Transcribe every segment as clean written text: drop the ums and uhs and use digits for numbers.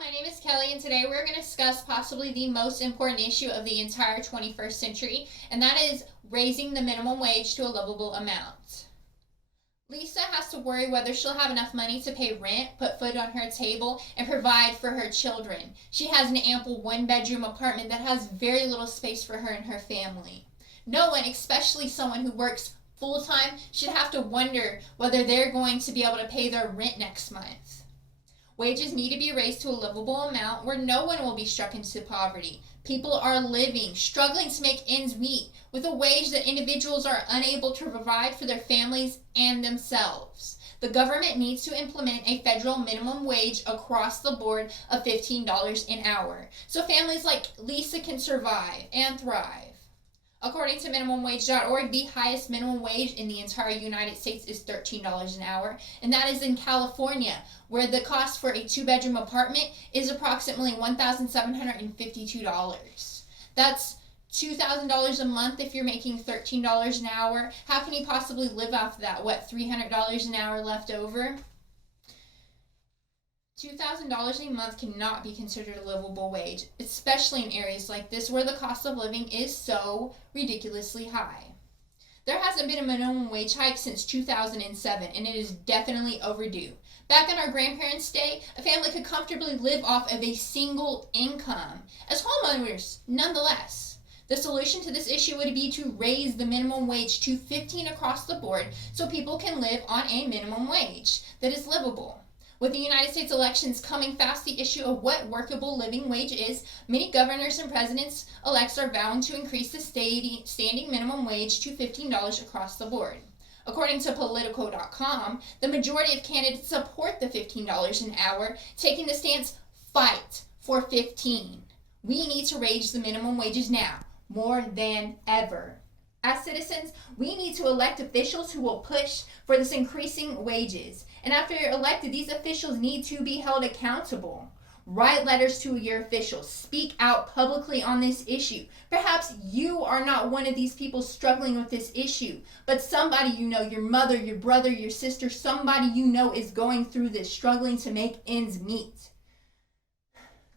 My name is Kelly, and today we're going to discuss possibly the most important issue of the entire 21st century, and that is raising the minimum wage to a livable amount. Lisa has to worry whether she'll have enough money to pay rent, put food on her table, and provide for her children. She has an ample one-bedroom apartment that has very little space for her and her family. No one, especially someone who works full-time, should have to wonder whether they're going to be able to pay their rent next month. Wages need to be raised to a livable amount where no one will be struck into poverty. People are living, struggling to make ends meet with a wage that individuals are unable to provide for their families and themselves. The government needs to implement a federal minimum wage across the board of $15 an hour so families like Lisa can survive and thrive. According to MinimumWage.org, the highest minimum wage in the entire United States is $13 an hour, and that is in California, where the cost for a two-bedroom apartment is approximately $1,752. That's $2,000 a month if you're making $13 an hour. How can you possibly live off that? $300 an hour left over? $2,000 a month cannot be considered a livable wage, especially in areas like this where the cost of living is so ridiculously high. There hasn't been a minimum wage hike since 2007, and it is definitely overdue. Back in our grandparents' day, a family could comfortably live off of a single income. As homeowners, nonetheless, the solution to this issue would be to raise the minimum wage to $15 across the board so people can live on a minimum wage that is livable. With the United States elections coming fast, the issue of what workable living wage is, many governors and presidents-elects are vowing to increase the standing minimum wage to $15 across the board. According to Politico.com, the majority of candidates support the $15 an hour, taking the stance, fight for 15. We need to raise the minimum wages now, more than ever. As citizens, we need to elect officials who will push for this increasing wages. And after you're elected, these officials need to be held accountable. Write letters to your officials. Speak out publicly on this issue. Perhaps you are not one of these people struggling with this issue, but somebody you know, your mother, your brother, your sister, somebody you know is going through this, struggling to make ends meet.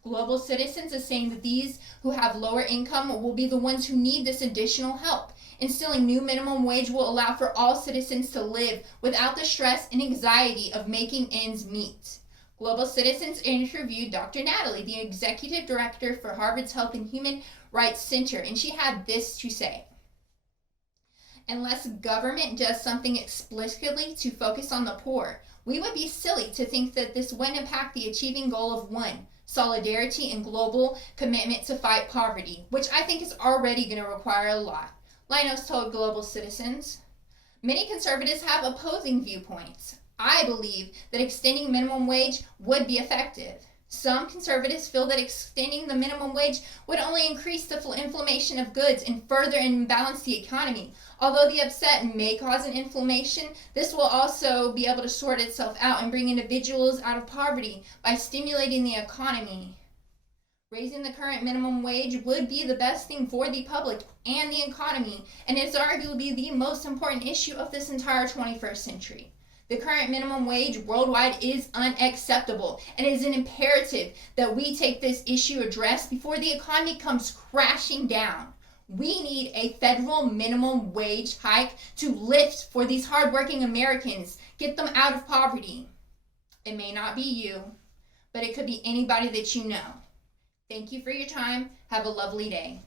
Global Citizens is saying that these who have lower income will be the ones who need this additional help. Instilling new minimum wage will allow for all citizens to live without the stress and anxiety of making ends meet. Global Citizens interviewed Dr. Natalie, the executive director for Harvard's Health and Human Rights Center, and she had this to say. Unless government does something explicitly to focus on the poor, we would be silly to think that this wouldn't impact the achieving goal of one, solidarity and global commitment to fight poverty, which I think is already going to require a lot. Linos told Global Citizens. Many conservatives have opposing viewpoints. I believe that extending minimum wage would be effective. Some conservatives feel that extending the minimum wage would only increase the inflation of goods and further imbalance the economy. Although the upset may cause an inflation, this will also be able to sort itself out and bring individuals out of poverty by stimulating the economy. Raising the current minimum wage would be the best thing for the public and the economy, and it's arguably the most important issue of this entire 21st century. The current minimum wage worldwide is unacceptable, and it is an imperative that we take this issue addressed before the economy comes crashing down. We need a federal minimum wage hike to lift for these hardworking Americans, get them out of poverty. It may not be you, but it could be anybody that you know. Thank you for your time. Have a lovely day.